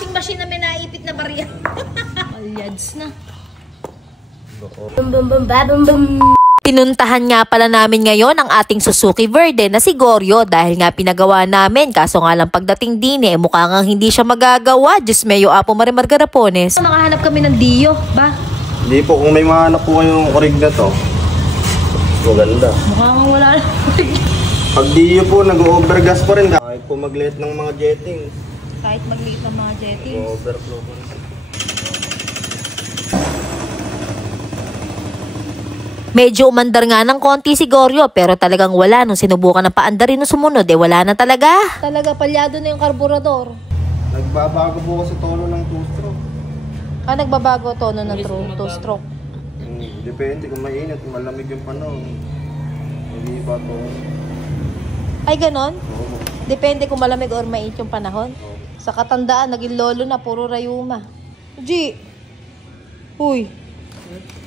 washing machine na may naipit na barya. Alyads na. Pinuntahan nga pala namin ngayon ang ating Suzuki Verde na si Goryo dahil nga pinagawa namin. Kaso nga lang pagdating din mukha nga hindi siya magagawa. Diyos meyo apo Marimar Garapones. Nakahanap kami ng Dio, ba? Hindi po, kung may mahanap po kayong orig na to, maganda. Mukha nga wala na. Pag Dio po, nag-overgas pa rin. Kahit po magliit ng mga jetting. Kahit magliit ng mga jetting. Overflow po rin. Medyo umandar nga ng konti si Goryo pero talagang wala nung sinubukan ng paandarin nung sumunod wala na talaga. Talaga palyado na yung karburador. Nagbabago po kasi tono ng 2-stroke. Nagbabago tono ng 2-stroke. Depende kung mainit, malamig yung panahon. Hindi pa to. Ay ganon? Oo. Depende kung malamig or mainit yung panahon. Oo. Sa katandaan, naging lolo na, puro rayuma. G! Uy!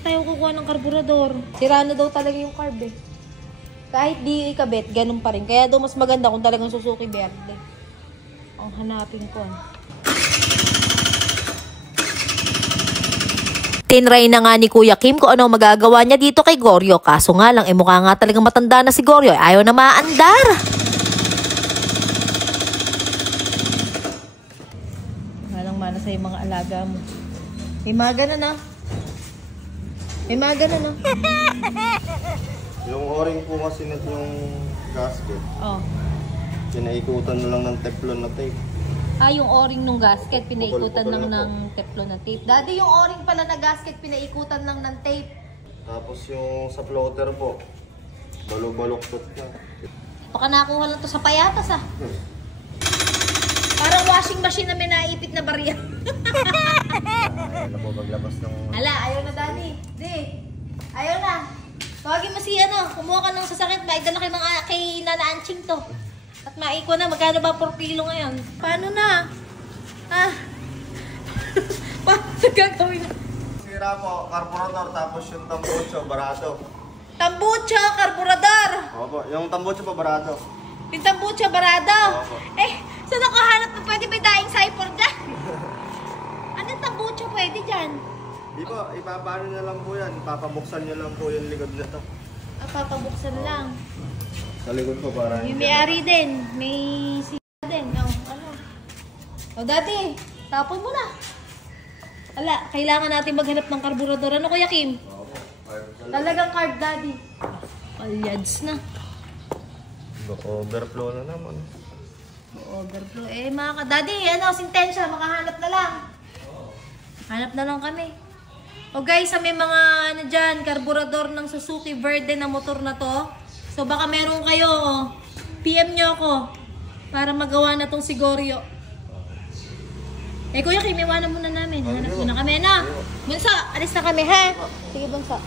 Tayo kukuha ng karburador. Sira na daw talaga yung carb Kahit di ikabit, ganun pa rin. Kaya daw mas maganda kung talagang Suzuki Verde. Ang hanapin ko. Tinry na nga ni Kuya Kim kung ano magagawa niya dito kay Goryo. Kaso nga lang, mukha nga talagang matanda na si Goryo. Ayaw na maandar. Walang mana sa mga alaga mo. May mga ganun May mga ganun Yung o-ring po kasi na yung gasket. Pinaikutan na lang ng teflon na tape. Yung o-ring nung gasket, pinaikutan lang ng teflon na tape. Daddy, yung o-ring pala na gasket, pinaikutan lang ng tape. Tapos yung sa floater po, balok-baloktot na. Baka nakuha lang to sa payatas Parang washing machine na may naipit na barya. Ayaw na po maglabas ng... Hala, ayaw na daddy. Di, ayaw na. Tawagin mo si kumuha ka ng sasakit, maigdala kay Nana Anching to. At maiko na, magkano ba per kilo ngayon? Paano na? Paano gagawin? Sira po, karburador, tapos yung tambucho, barado. Tambucho, karburador! Opo, yung tambucho pa barado. Yung tambucho, barado? Opo. Saan ako hanap na pwede may daing cipher dyan? Anong tambucho pwede dyan? Di po, ipapano na lang po yan. Papabuksan nyo lang po yung likod na to. Papabuksan lang. Sa likod po para... Yung may-ari din. May din. Dati, tapon mo na. Ala, kailangan natin maghanap ng karburador. Ano Kuya Kim? Talagang carb daddy. Alyads na. Overflow na naman. Overflow. Mga ka-daddy, sintensya, makahanap na lang. Hanap na lang kami. Guys, may mga dyan, karburador ng Suzuki Verde na motor na to. So baka meron kayo, PM nyo ako para magawa na tong si Goryo. Kuya Kim, iwanan muna namin. Hanap muna kami, Bunso, alis na kami, ha? Sige, Bunso.